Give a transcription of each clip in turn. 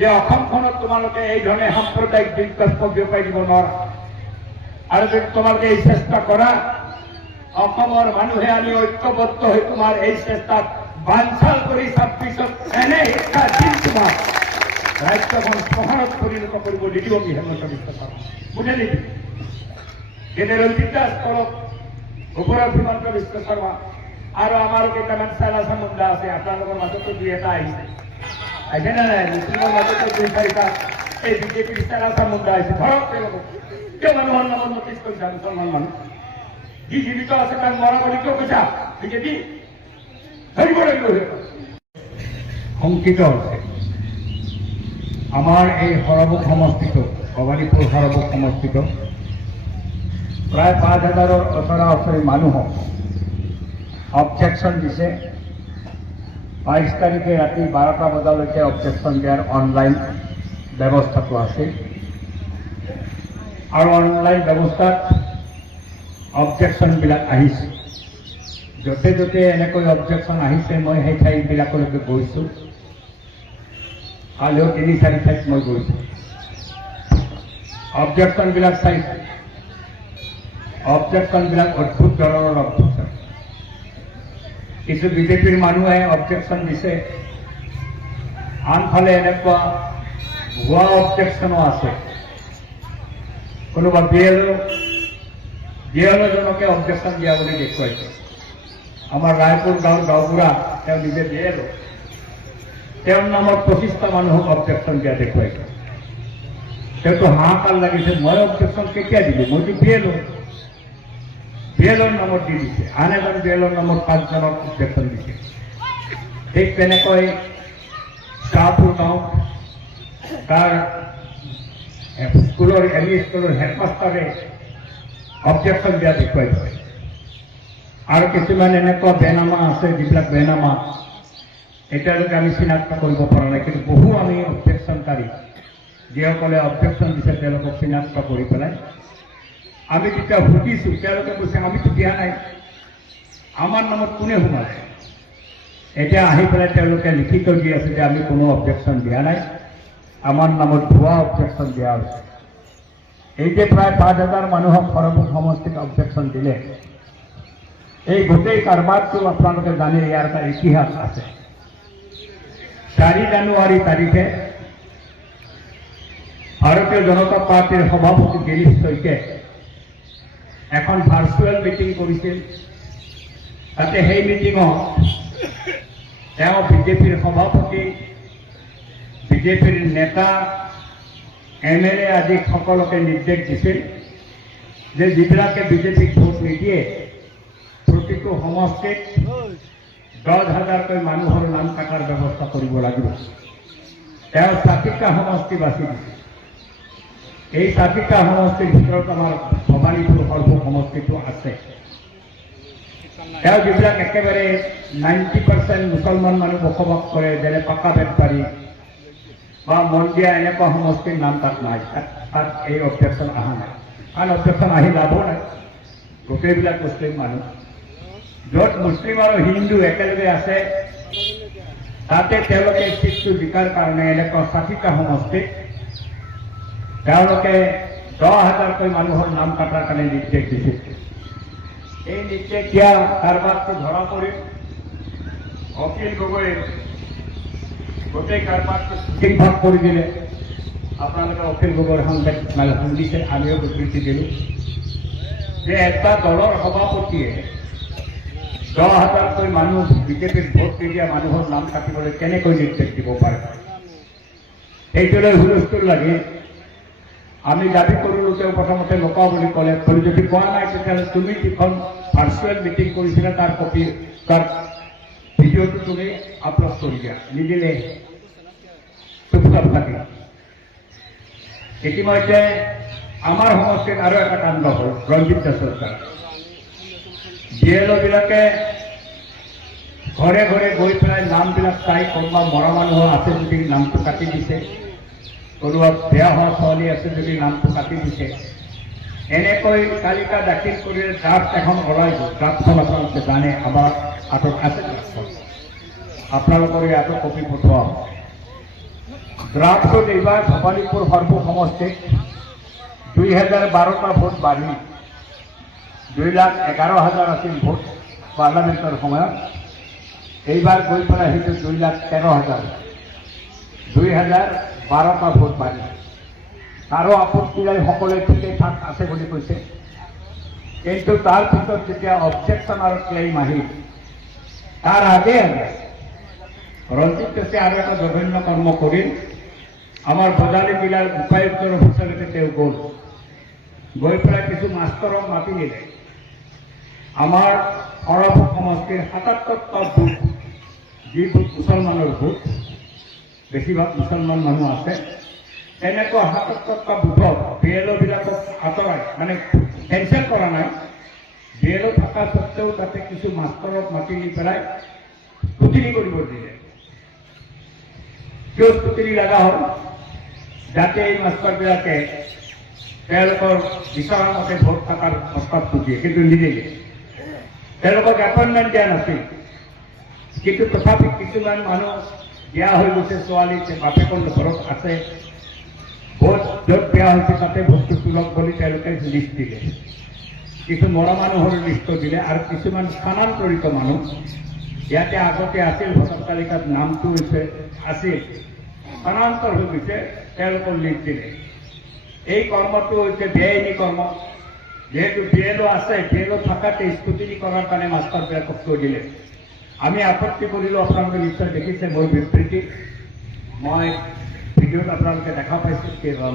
যে অসমখনত তোমালোকে এই ধৰণে সাম্প্ৰদায়িক বিদ্বেষ বিয়পাই দিব নোৱাৰা আৰু যদি তোমালোকে এই চেষ্টা কৰা অসমৰ মানুহে আমি ঐক্যবদ্ধ হৈ তোমাৰ এই চেষ্টাত বাঞ্চাল কৰি 26ত এনে শিক্ষা দিম তোমাক ৰাজ্যখন চহৰত পৰিণত কৰিব নিদিব আমি হেমন্ত বিশ্ব শৰ্মা বুঝে নিবি যেনে ৰঞ্জিত দাস কৰক ওপৰত হিমন্ত বিশ্ব শৰ্মা আৰু আমাৰো কেইটামান চেলা চামুণ্ডা আছে আপোনালোকৰ মাজতো দুই এটা আহিছে আহিছে নে নাই মুছলিমৰ মাজতো দুই চাৰিটা এই বিজেপিৰ চেলা চামুণ্ডা আহিছে ধৰক তেওঁলোকক কিয় মানুহৰ নামত নটিচ কৰিছা মুছলমান মানুহ যি জীৱিত আছে তাক মৰা বুলি কিয় কৈছা বিজেপি ধৰিব লাগিব শংকিত হৈছে আমাৰ এই সৰভোগ সমষ্টিত ভৱানীপুৰ সৰভোগ সমষ্টিত প্ৰায় 5,000ৰ ওচৰা ওচৰি মানুহক অবজেকশ্যন দিছে 22 তাৰিখে ৰাতি 12টা বজালৈকে অবজেকশ্যন দিয়াৰ অনলাইন ব্যৱস্থাটো আছে আৰু অনলাইন ব্যৱস্থাত অবজেকশ্যনবিলাক আহিছে য'তে য'তে এনেকৈ অবজেকশ্যন আহিছে মই সেই ঠাইবিলাকলৈকে গৈছোঁ কালিও 3-4 ঠাইত মই গৈছোঁ অবজেকশ্যনবিলাক চাইছোঁ অবজেকশ্যনবিলাক অদ্ভুত ধৰণৰ অবজেকশ্যন কিছু বিজেপিৰ মানুহে অবজেকশ্যন দিছে আনফালে এনেকুৱা ভুৱা অবজেকশ্যনো আছে কোনোবা বিএলঅ'জনকে অবজেকশ্যন দিয়া বুলি দেখুৱাইছে আমাৰ ৰায়পুৰ গাঁৱৰ গাঁওবুঢ়া তেওঁ নিজে বিএলঅ' তেওঁৰ নামত 25টা মানুহক অবজেকশ্যন দিয়া দেখুৱাইছে তেওঁতো হাহাকাৰ লাগিছে মই অবজেকশ্যন কেতিয়া দিলোঁ মইতো বিএলঅ'ৰ নামত দি দিছে আন এজন বিএলঅ'ৰ নামত 5জনক অবজেকশ্যন দিছে ঠিক তেনেকৈ শাহপুৰ গাঁৱত তাৰ স্কুলৰ এম ই স্কুলৰ হেডমাষ্টাৰে অবজেকশ্যন দিয়া দেখুৱাইছে আৰু কিছুমান এনেকুৱা বেনামা আছে যিবিলাক বেনামা এতিয়ালৈকে আমি চিনাক্ত কৰিব পৰা নাই কিন্তু বহু আমি অবজেকশ্যনকাৰী যিসকলে অবজেকশ্যন দিছে তেওঁলোকক চিনাক্ত কৰি পেলাই আমি যেতিয়া সুধিছোঁ তেওঁলোকে কৈছে আমিতো দিয়া নাই আমাৰ নামত কোনে সোমাইছে এতিয়া আহি পেলাই তেওঁলোকে লিখিত দি আছে যে আমি কোনো অবজেকশ্যন দিয়া নাই আমাৰ নামত ভুৱা অবজেকশ্যন দিয়া হৈছে এই যে প্ৰায় 5,000 মানুহক সৰভোগ সমষ্টিত অবজেকশ্যন দিলে এই গোটেই কাৰবাৰটো আপোনালোকে জানে ইয়াৰ এটা ইতিহাস আছে 4 জানুৱাৰী তাৰিখে ভাৰতীয় জনতা পাৰ্টিৰ সভাপতি দিলীপ শইকীয়াই এখন ভাৰ্চুৱেল মিটিং কৰিছিল তাতে সেই মিটিঙত তেওঁ বিজেপিৰ সভাপতি বিজেপিৰ নেতা MLA আদি সকলোকে নিৰ্দেশ দিছিল যে যিবিলাকে বিজেপিক ভোট নিদিয়ে প্ৰতিটো সমষ্টিত 10,000কৈ মানুহৰ নাম কাটাৰ ব্যৱস্থা কৰিব লাগিব তেওঁ 60টা সমষ্টি বাছি দিছিল এই 60টা সমষ্টিৰ ভিতৰত আমাৰ ভৱানীপুৰ সৰভোগ সমষ্টিটো আছে তেওঁ যিবিলাক একেবাৰে 90% মুছলমান মানুহ বসবাস কৰে যেনে পাকা বেটবাৰী বা মন্দিয়া এনেকুৱা সমষ্টিৰ নাম তাত নাই তাত এই অবজেকশ্যন অহা নাই কাৰণ অবজেকশ্যন আহি লাভো নাই গোটেইবিলাক মুছলিম মানুহ য'ত মুছলিম আৰু হিন্দু একেলগে আছে তাতে তেওঁলোকে চিটটো জিকাৰ কাৰণে এনেকুৱা 60টা সমষ্টিত তেওঁলোকে 10,000কৈ মানুহৰ নাম কাটাৰ কাৰণে নিৰ্দেশ দিছিল এই নিৰ্দেশ দিয়া কাৰবাৰটো ধৰা পৰি অখিল গগৈয়ে গোটেই কাৰবাৰটো ভাগ কৰি দিলে আপোনালোকে অখিল গগৈৰ শুনিছে আমিও বিবৃতি দিলোঁ যে এটা দলৰ সভাপতিয়ে 10,000কৈ মানুহ বিজেপিৰ ভোট নিদিয়া মানুহৰ নাম কাটিবলৈ কেনেকৈ নিৰ্দেশ দিব পাৰে সেইটোলৈ হুলস্থুল লাগি আমি দাবী কৰিলোঁ তেওঁ প্ৰথমতে নকওঁ বুলি ক'লে যদি কোৱা নাই তেতিয়াহ'লে তুমি যিখন ভাৰ্চুৱেল মিটিং কৰিছিলা তাৰ কপি তাৰ ভিডিঅ'টো তুমি আপলোড কৰি দিয়া নিদিলে চুপচাপ থাকিলা ইতিমধ্যে আমাৰ সমষ্টিত আৰু এটা কাণ্ড হ'ল ৰঞ্জিত দাসৰ কাৰণে বিএলঅ'বিলাকে ঘৰে ঘৰে গৈ পেলাই নামবিলাক চাই কোনোবা মৰা মানুহ আছে যদি নামটো কাটি দিছে কোনোবা বেয়া হোৱা ছোৱালী আছে যদি নামটো কাটি দিছে এনেকৈ তালিকা দাখিল কৰিলে ড্ৰাফ্ট এখন ওলাই গ'ল ড্ৰাফ্টখন আপোনালোকে জানে আমাৰ হাতত আছে ড্ৰাফ্টখন আপোনালোকৰ ইয়াতো কপি পঠোৱা ড্ৰাফটত এইবাৰ ভবানীপুৰ সৰ্ব সমষ্টিত 2012টা ভোট বাঢ়ি 2,11,000 আছিল ভোট পাৰ্লামেণ্টৰ সময়ত। এইবাৰ গৈ পেলাই সেইটো 2,13,000, 2012টা ভোট বাঢ়ি। তাৰো আপত্তি নাই, সকলোৱে ঠিকেই ঠাক আছে বুলি কৈছে। কিন্তু তাৰ পিছত যেতিয়া অবজেকশ্যন আৰু ক্লেইম আহিল, তাৰ আগে আগে ৰঞ্জিত দাসে আৰু এটা জঘন্য কৰ্ম কৰিল। আমাৰ বজালী জিলাৰ উপায়ুক্তৰ অফিচলৈকে তেওঁ গৈ পেলাই কিছু মাষ্টৰক মাতি নিলে। আমাৰ সৰব সমষ্টিৰ 77টা বুথ, যি বুথ মুছলমানৰ বুথ, বেছিভাগ মুছলমান মানুহ আছে, তেনেকুৱা 77টা বুথত BLO-বিলাকক আঁতৰাই, মানে কেঞ্চেল কৰা নাই, BLO থকা স্বত্তেও তাতে কিছু মাষ্টৰক মাতি নি পেলাই স্কুটিনি কৰিব দিলে। কিয় স্কুটিনি লগা হ'ল? যাতে এই মাষ্টৰবিলাকে তেওঁলোকৰ বিচৰা মতে ভোট থকাৰ প্ৰস্তাৱটো দিয়ে, কিন্তু নিদিলে। তেওঁলোকক এপইণ্টমেণ্ট দিয়া নাছিল, কিন্তু তথাপি কিছুমান মানুহ বিয়া হৈ গৈছে, ছোৱালী বাপেকৰ ঘৰত আছে, ভোট য'ত বিয়া হৈছে তাতে ভোটটো তোলক বুলি তেওঁলোকে লিষ্ট দিলে। কিছু মৰা মানুহৰ লিষ্টটো দিলে, আৰু কিছুমান স্থানান্তৰিত মানুহ ইয়াতে আগতে আছিল, ভোটাৰ তালিকাত নামটো হৈছে আছিল, স্থানান্তৰ হৈ গৈছে, তেওঁলোকৰ লিষ্ট দিলে। এই কৰ্মটো হৈছে বেআইনী কৰ্ম। যেহেতু BLO আছে, BLO থকাতে স্কুটিনি কৰাৰ কাৰণে মাষ্টৰবিলাকক কৈ দিলে। আমি আপত্তি কৰিলোঁ, আপোনালোকে নিশ্চয় দেখিছে মোৰ বিবৃতি, মই ভিডিঅ'ত আপোনালোকে দেখা পাইছোঁ,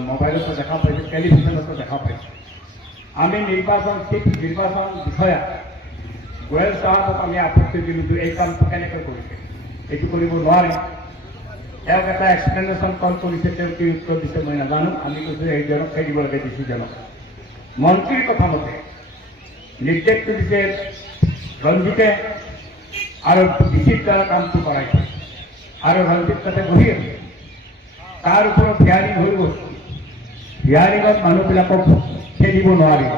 মোবাইলতো দেখা পাইছোঁ, টেলিভিশ্যনতো দেখা পাইছোঁ। আমি নিৰ্বাচন বিষয়া গোয়েল চাহাবক আমি আপত্তি দিলোঁ যে এই কামটো কেনেকৈ কৰিছে, এইটো কৰিব নোৱাৰে। তেওঁক এটা এক্সপ্লেনেশ্যন কল কৰিছে, তেওঁ কি উত্তৰ দিছে মই নাজানো। আমি কৈছোঁ এইজনক সেই দিব লাগে, ডিচিজনক। মন্ত্ৰীৰ কথা মতে নিৰ্দেশটো দিছে ৰঞ্জিতে, আৰু ডিচিৰ দ্বাৰা কামটো কৰাইছে, আৰু ৰঞ্জিত তাতে বহি আছে। তাৰ ওপৰত হিয়াৰিং হৈ গ'ল। হিয়াৰিঙত মানুহবিলাকক খেলিব নোৱাৰিব।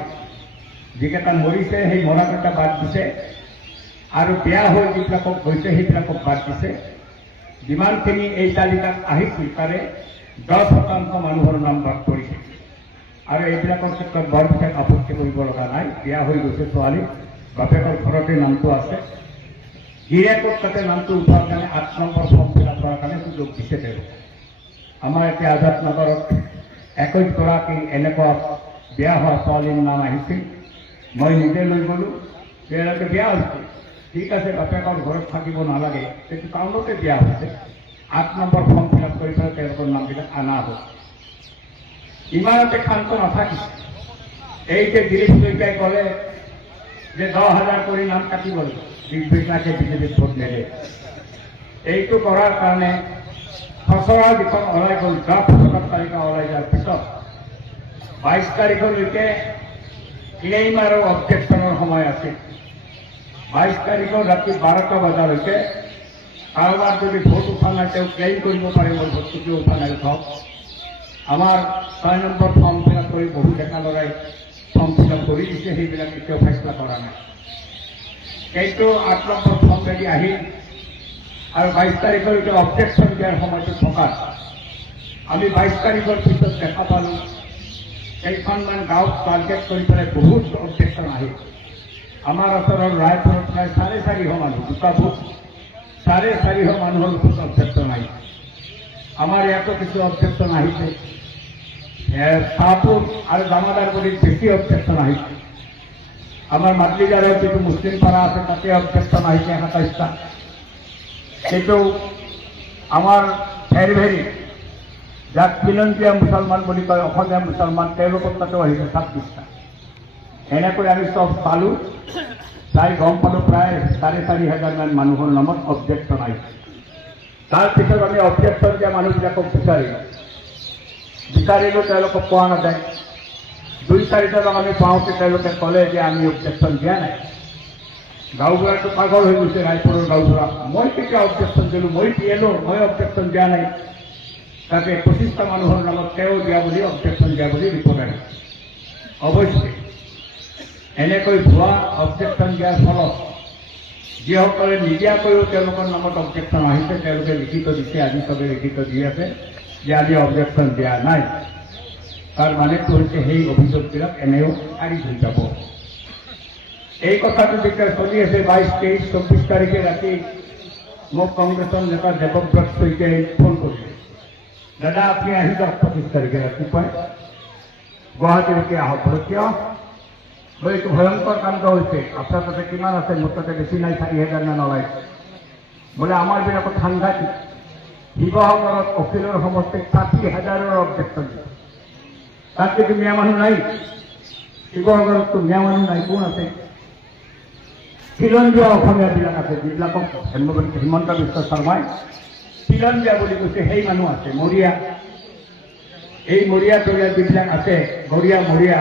যিকেইটা মৰিছে সেই মৰাকেইটা বাদ দিছে, আৰু বেয়া হৈ যিবিলাকক গৈছে সেইবিলাকক বাদ দিছে। যিমানখিনি এই তালিকাত আহিছিল তাৰে 10% মানুহৰ নাম বাদ পৰিছে, আৰু এইবিলাকৰ ক্ষেত্ৰত বৰ বিশেষ আপত্তি কৰিব লগা নাই। বিয়া হৈ গৈছে ছোৱালী, বাপেকৰ ঘৰতে নামটো আছে, গিৰিয়েকক তাতে নামটো উঠাৰ কাৰণে 8 নম্বৰ ফৰ্ম ফিল আপ কৰাৰ কাৰণে সুযোগ দিছে তেওঁ। আমাৰ এতিয়া আজাদ নগৰত 21গৰাকী এনেকুৱা বিয়া হোৱা ছোৱালীৰ নাম আহিছিল। মই নিজে লৈ গ'লোঁ, তেওঁলোকে বিয়া হৈছে, ঠিক আছে, বাপেকৰ ঘৰত থাকিব নালাগে, সেইটো টাউনতে বিয়া হৈছে। 8 নম্বৰ ফৰ্ম ফিল আপ কৰি পেলাই তেওঁলোকৰ নামবিলাক অনা হ'ল। ইমানতে শান্ত নাথাকিছে। এই যে দিলীপ শইকীয়াই ক'লে যে 10,000 কৰি নাম কাটিব লাগিব, দিলীপে বিজেপিত ভোট নিদিয়ে। এইটো কৰাৰ কাৰণে খচৰা যিখন ওলাই গ'ল, ড্ৰাফ্ট ভোটাৰ তালিকা ওলাই যোৱাৰ পিছত 22 তাৰিখলৈকে ক্লেইম আৰু অবজেকশ্যনৰ সময় আছিল। 22 তাৰিখৰ ৰাতি 12টা বজালৈকে কাৰোবাৰ যদি ভোট উঠা নাই, তেওঁ ক্লেইম কৰিব পাৰে, মোৰ ভোটটো কিয় উঠা নাই, উঠাওক। আমাৰ 6 নম্বৰ ফৰ্ম ফিল আপ কৰি বহু ডেকা ল'ৰাই ফৰ্ম ফিল আপ কৰি দিছে, সেইবিলাক এতিয়াও ফেচলা কৰা নাই। সেইটো 8 নম্বৰ ফৰ্ম ৰেডি আহিল, আৰু 22 তাৰিখলৈকে অবজেকশ্যন দিয়াৰ সময়টো থকা। আমি 22 তাৰিখৰ পিছত দেখা পালোঁ কেইখনমান গাঁৱত টাৰ্গেট কৰি পেলাই বহুত অবজেকশ্যন আহিল। আমাৰ ওচৰৰ ৰায়পুৰত প্ৰায় 450 মানুহ, দুটা বুথ 450 মানুহৰ ওপৰত অবজেকশ্যন আহিছে। আমাৰ ইয়াতো কিছু অবজেকশ্যন আহিছে, শাহপুৰ আৰু দামোদাৰগুৰিত বেছি অবজেকশ্যন আহিছে। আমাৰ মাতলিগাৰৰ যিটো মুছলিম পাৰা আছে তাতে অবজেকশ্যন আহিছে 27টা। কিন্তু আমাৰ ভেৰি যাক খিলঞ্জীয়া মুছলমান বুলি কয়, অসমীয়া মুছলমান, তেওঁলোকৰ তাতেও আহিছে 26টা। এনেকৈ আমি চব পালোঁ, চাই গম পালোঁ প্ৰায় 4,500 মানুহৰ নামত অবজেকশ্যন আহিছে। তাৰপিছত আমি অবজেকশ্যন দিয়া মানুহবিলাকক বিচাৰিলোঁ, তেওঁলোকক পোৱা নাযায়। 2-4জনক আমি পাওঁতে তেওঁলোকে ক'লে যে আমি অবজেকশ্যন দিয়া নাই। গাঁওবুঢ়াটো পাগল হৈ গৈছে, ৰায়পুৰৰ গাঁওবুঢ়া। মই কেতিয়া অবজেকশ্যন দিলোঁ? মই BLO, মই অবজেকশ্যন দিয়া নাই। তাতে 25টা মানুহৰ নামত তেওঁ দিয়া বুলি, অবজেকশ্যন দিয়া বুলি ৰিপৰ্ট আহিছে। অৱশ্যে এনেকৈ ভুৱা অবজেকশ্যন দিয়াৰ ফলত যিসকলে নিদিয়াকৈও তেওঁলোকৰ নামত অবজেকশ্যন আহিছে, তেওঁলোকে লিখিত দিছে, আজি চবে লিখিত দি আছে। যে আমি অবজেকশ্যন দিয়া নাই, তাৰ মানেটো হৈছে সেই অভিযোগবিলাক এনেও খাৰিজ হৈ যাব। এই কথাটো যেতিয়া চলি আছে 22, 23, 24 তাৰিখে ৰাতি মোক কংগ্ৰেছৰ নেতা দেৱব্ৰত শইকীয়াই ফোন কৰিছে, দাদা আপুনি আহি যাওক 25 তাৰিখে ৰাতিপুৱাই গুৱাহাটীলৈকে আহক। বোলে কিয়? বোলে এইটো ভয়ংকৰ কাণ্ড হৈছে, আপোনাৰ তাতে কিমান আছে? মোৰ তাতে বেছি নাই, 4,000 মান ওলাইছে। বোলে আমাৰ বিলাকত সাংঘাতিক, শিৱসাগৰত অখিলৰ সমষ্টিত 60,000ৰ অবজেকশ্যন দিছে। তাত কিন্তু মিয়া মানুহ নাই, শিৱসাগৰততো মিয়া মানুহ নাই, কোন আছে? খিলঞ্জীয়া অসমীয়াবিলাক আছে, যিবিলাকক হিমন্ত বিশ্ব শৰ্মাই খিলঞ্জীয়া বুলি কৈছে, সেই মানুহ আছে। মৰিয়া, এই মৰিয়া তৰিয়া যিবিলাক আছে, মৰিয়া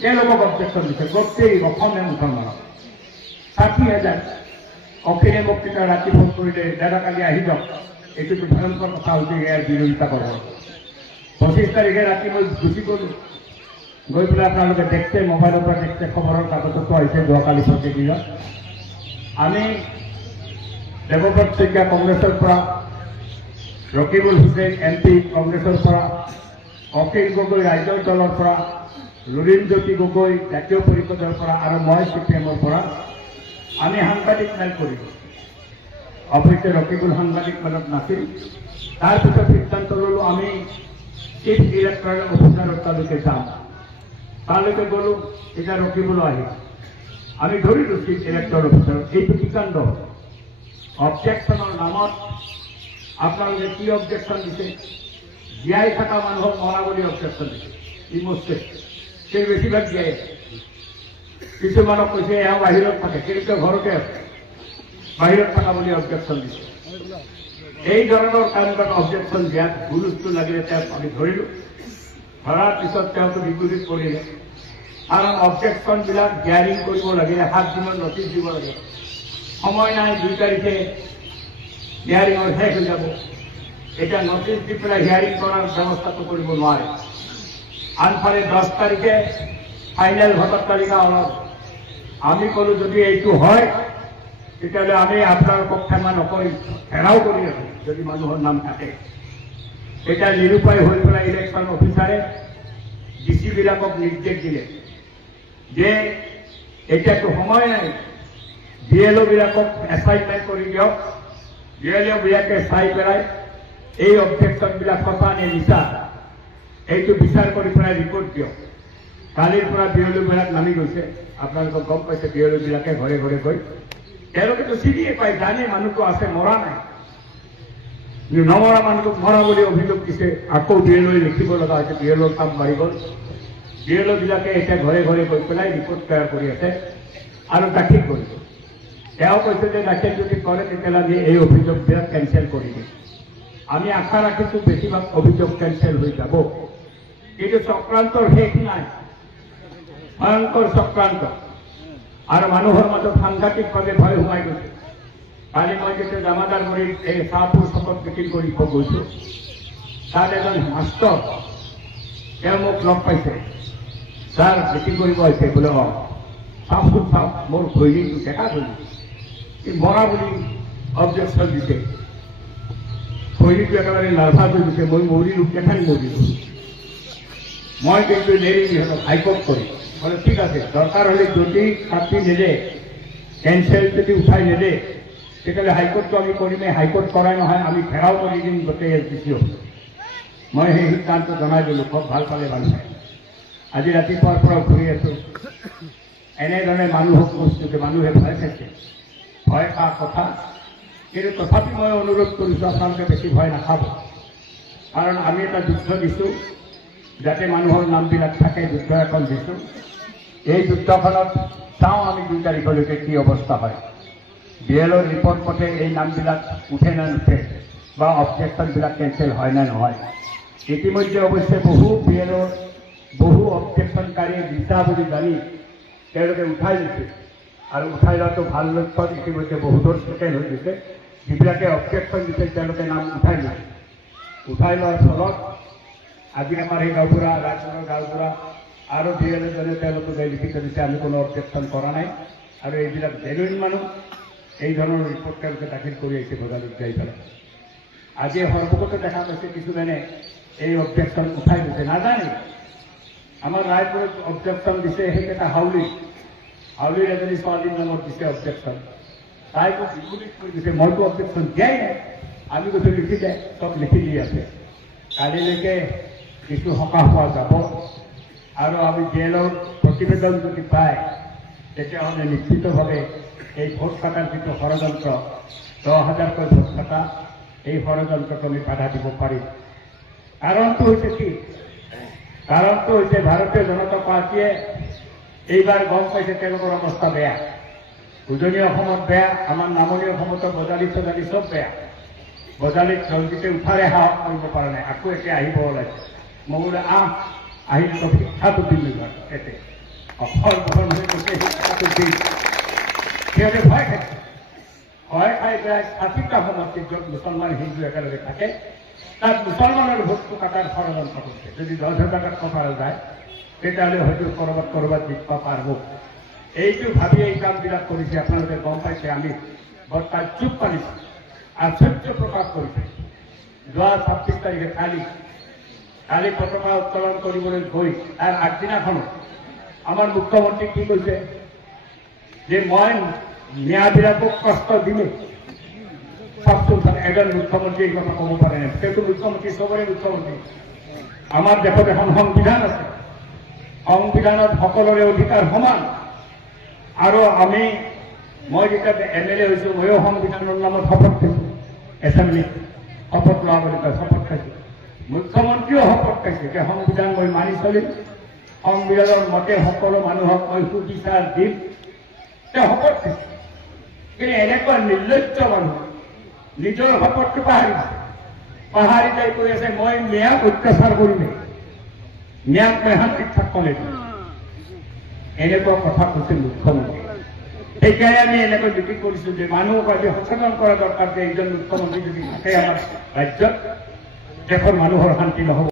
তেওঁলোকক অবজেকশ্যন দিছে, গোটেই অসমীয়া মুছলমানক 60,000। অখিলে মোক তেতিয়া ৰাতি ফোন কৰিলে, দাদা কালি আহি যাওক, এইটোতো ভয়ংকৰ কথা হৈছে, ইয়াৰ বিৰোধিতা কৰিব। 25 তাৰিখে ৰাতি মই গুচি গ'লোঁ, গৈ পেলাই আপোনালোকে দেখছে, মোবাইলৰ পৰা দেখছে, খবৰৰ কাগজতো আহিছে যোৱাকালি প্ৰতিদিনত। আমি দেৱব্ৰত শইকীয়া কংগ্ৰেছৰ পৰা, ৰকিবুল হুছেইন MP কংগ্ৰেছৰ পৰা, অখিল গগৈ ৰাইজৰ দলৰ পৰা, লুৰিণজ্যোতি গগৈ জাতীয় পৰিষদৰ পৰা আৰু মই CPM-ৰ পৰা আমি সাংবাদিক মেল কৰিলোঁ। অৱশ্যে ৰকিবুল সাংবাদিক মেলত নাছিল। তাৰপিছত সিদ্ধান্ত ল'লোঁ আমি চিফ ইলেক্টৰেল অফিচাৰৰ তালৈকে যাম। তালৈকে গ'লোঁ, এতিয়া ৰকিবুলো আহিল। আমি ধৰিলোঁ চিফ ইলেক্টৰেল অফিচাৰক, এইটো কি কাণ্ড? অবজেকশ্যনৰ নামত আপোনালোকে কি অবজেকশ্যন দিছে? জীয়াই থকা মানুহক মৰা বুলি অবজেকশ্যন দিছে। ই মষ্টে সেই বেছিভাগ জীয়াই আছে। কিছুমানক কৈছে এওঁ বাহিৰত থাকে, কিন্তু ঘৰতে আছে, বাহিৰত থকা বুলি অবজেকশ্যন দিছে। এই ধৰণৰ কাণ্ডত অবজেকশ্যন দিয়াত হুলস্থু লাগিলে তেওঁক আমি ধৰিলোঁ। ধৰাৰ পিছত তেওঁতো বিপৰীত কৰিলে, কাৰণ অবজেকশ্যনবিলাক হিয়াৰিং কৰিব লাগিলে 7 দিনৰ নটিচ দিব লাগে। সময় নাই, 2 তাৰিখে হিয়াৰিঙৰ শেষ হৈ যাব। এতিয়া নটিচ দি পেলাই হিয়াৰিং কৰাৰ ব্যৱস্থাটো কৰিব নোৱাৰে। আনফালে 10 তাৰিখে ফাইনেল ভোটৰ তালিকা ওলাব। আমি ক'লোঁ যদি এইটো হয় তেতিয়াহ'লে আমি আপোনালোকক ক্ষমা নকৰিম, ঘেৰাও কৰি ৰাখিম যদি মানুহৰ নাম থাকে। এতিয়া নিৰুপায় হৈ পেলাই ইলেকশ্যন অফিচাৰে DC বিলাকক নিৰ্দেশ দিলে যে এতিয়াতো সময় নাই, BLO বিলাকক এছাইনমেণ্ট কৰি দিয়ক, BLO বিলাকে চাই পেলাই এই অবজেকশ্যনবিলাক সঁচা নে মিছা এইটো বিচাৰ কৰি পেলাই ৰিপৰ্ট দিয়ক। কালিৰ পৰা BLO বিলাক নামি গৈছে, আপোনালোকক গম পাইছে। BLO বিলাকে ঘৰে ঘৰে গৈ তেওঁলোকেতো চিনিয়ে পায়, জানে মানুহটো আছে, মৰা নাই। নমৰা মানুহটোক মৰা বুলি অভিযোগ দিছে, আকৌ BLO লিখিব লগা হৈছে, BLOৰ কাম বাঢ়ি গ'ল। BLO বিলাকে এতিয়া ঘৰে ঘৰে গৈ পেলাই ৰিপৰ্ট তৈয়াৰ কৰি আছে আৰু দাখিল কৰিব। তেওঁ কৈছে যে দাখিল যদি কৰে তেতিয়াহ'লে এই অভিযোগবিলাক কেঞ্চেল কৰি দিম। আমি আশা ৰাখিছোঁ বেছিভাগ অভিযোগ কেঞ্চেল হৈ যাব, কিন্তু চক্ৰান্তৰ শেষ নাই, ভয়ংকৰ চক্ৰান্ত। আৰু মানুহৰ মাজত সাংঘাতিকভাৱে ভয় সোমাই গৈছে। কালি মই যেতিয়া জামাদাৰবাৰীত এই চাহপুৰ চকত মিটিং কৰিব গৈছোঁ, তাত এজন মাষ্টৰ তেওঁ মোক লগ পাইছে, ছাৰ মিটিং কৰিব আহিছে বোলে। চাওকচোন চাওক, মোৰ ঘৈণীটো ডেকা ঘৈণী, এই মৰা বুলি অবজেকশ্যন দিছে। ঘৈণীটো একেবাৰে নাৰ্ভাছ হৈ গৈছে, মই মৰিলোঁ, কেঠান মৰিলোঁ। মই কিন্তু নেৰি সিহঁতক হাইকোৰ্ট কৰিম। বোলে ঠিক আছে, দৰকাৰ হ'লে যদি কাটি নিদে, কেঞ্চেল যদি উঠাই নিদে তেতিয়াহ'লে হাইকোৰ্টটো আমি কৰিমেই। হাইকোৰ্ট কৰাই নহয়, আমি ঘেৰাও কৰি দিম গোটেই SDC অফিচ। মই সেই সিদ্ধান্ত জনাই দিলোঁ, খুব ভাল পালে মানুহে। আজি ৰাতিপুৱাৰ পৰা ঘূৰি আছোঁ, এনেধৰণে মানুহক বস্তুকে মানুহে ভয় খাইছে, ভয় খোৱা কথা। কিন্তু তথাপি মই অনুৰোধ কৰিছোঁ আপোনালোকে বেছি ভয় নাখাব, কাৰণ আমি এটা যুদ্ধ দিছোঁ যাতে মানুহৰ নামবিলাক থাকে, যুদ্ধ এখন দিছোঁ। এই যুদ্ধখনত চাওঁ আমি 2 তাৰিখলৈকে কি অৱস্থা হয়। BLOৰ ৰিপৰ্ট মতে এই নামবিলাক উঠে নে নুঠে, বা অবজেকশ্যনবিলাক কেঞ্চেল হয় নে নহয়। ইতিমধ্যে অৱশ্যে বহু অবজেকশ্যনকাৰীয়ে মিছা বুলি জানি তেওঁলোকে উঠাই দিছে, আৰু উঠাই লোৱাটো ভাল লক্ষণ। ইতিমধ্যে বহুতৰ চেটেল হৈ গৈছে, যিবিলাকে অবজেকশ্যন দিছে তেওঁলোকে নাম উঠাই লৈছে। উঠাই লোৱাৰ ফলত আজি আমাৰ এই গাঁওবুঢ়া, ৰাজপুৰৰ গাঁওবুঢ়া আৰু BLO জনে তেওঁলোকে লিখিত দিছে আমি কোনো অবজেকশ্যন কৰা নাই, আৰু এইবিলাক জেনুইন মানুহ। এই ধৰণৰ ৰিপৰ্ট তেওঁলোকে দাখিল কৰি আহিছে ভোগালীত যাই পেলাই। আজি সৰ্বগত দেখা পাইছে কিছুমানে এই অবজেকশ্যন উঠাই দিছে নাজানে আমাৰ ৰায়পুৰত অবজেকশ্যন দিছে সেইকেইটা হাউলিৰ এজনী ছোৱালীৰ নামত দিছে অবজেকশ্যন তাইকো বিপৰীত কৰি দিছে মইতো অবজেকশ্যন দিয়াই নাই আমি কৈছো লিখি দে চব লিখি দি আছে কালিলৈকে কিছু সকাহ পোৱা যাব আৰু আমি জেলৰ প্ৰতিবেদন যদি পায় তেতিয়াহ'লে নিশ্চিতভাৱে এই ভোট কটাৰ যিটো ষড়যন্ত্ৰ 10,000কৈ ভোট কটা এই ষড়যন্ত্ৰক আমি বাধা দিব পাৰিম কাৰণটো হৈছে কি কাৰণটো হৈছে ভাৰতীয় জনতা পাৰ্টীয়ে এইবাৰ গম পাইছে তেওঁলোকৰ অৱস্থা বেয়া উজনি অসমত বেয়া আমাৰ নামনি অসমতো বজালি চজালি চব বেয়া বজালিত ৰঞ্জিতে উঠাৰে সাহস কৰিব পৰা নাই আকৌ এতিয়া আহিব ওলাইছে মই বোলে আহিল তো শিক্ষাটো দিলোঁ এতে অসম বহন হৈ গৈছে শিক্ষাটো দি সিহঁতে ভয় খাইছে ভয় খাই প্ৰায় 60টা সমষ্টিত য'ত মুছলমান হিন্দু একেলগে থাকে তাত মুছলমানৰ ভোটটো কাটাৰ ষড়যন্ত্ৰ কৰিছে যদি 10,000 কথা যায় তেতিয়াহ'লে হয়তো ক'ৰবাত জিকিব পাৰিব এইটো ভাবি এই কামবিলাক কৰিছে আপোনালোকে গম পাইছে আমি বৰ তাজ্জুব পাইছোঁ আশ্চৰ্য প্ৰকাশ কৰিছে যোৱা 26 তাৰিখে কালি পতাকা উত্তোলন কৰিবলৈ গৈ তাৰ আগদিনাখনো আমাৰ মুখ্যমন্ত্ৰী কি কৈছে যে মই ন্যায়বিলাকক কষ্ট দিলে সবচোন এজন মুখ্যমন্ত্ৰী এই কথা ক'ব পাৰে নাই সেইটো মুখ্যমন্ত্ৰী চবৰে মুখ্যমন্ত্ৰী আমাৰ দেশত এখন সংবিধান আছে সংবিধানত সকলোৰে অধিকাৰ সমান আৰু মই যেতিয়া MLA হৈছোঁ ময়ো সংবিধানৰ নামত শপত খাইছোঁ এছেম্বলিত শপত লোৱা বুলি কয় শপত খাইছোঁ মুখ্যমন্ত্ৰীও শপত খাইছে যে সংবিধান মই মানি চলিম সংবিধানৰ মতে সকলো মানুহক মই সুবিচাৰ দিম তেওঁ শপত খাইছে কিন্তু এনেকুৱা নিৰ্লজ্জ মানুহ নিজৰ শপতটো পাহৰি যাই কৈ আছে মই ন্যায়ক অত্যাচাৰ কৰিমে ন্যায়ক মেহান শিক্ষা কলে এনেকুৱা কথা কৈছে মুখ্যমন্ত্ৰী সেইকাৰণে আমি এনেকৈ মিটিং কৰিছোঁ যে মানুহক আজি সচেতন কৰা দৰকাৰ যে এইজন মুখ্যমন্ত্ৰী যদি থাকে আমাৰ ৰাজ্যত দেশৰ মানুহৰ শান্তি নহ'ব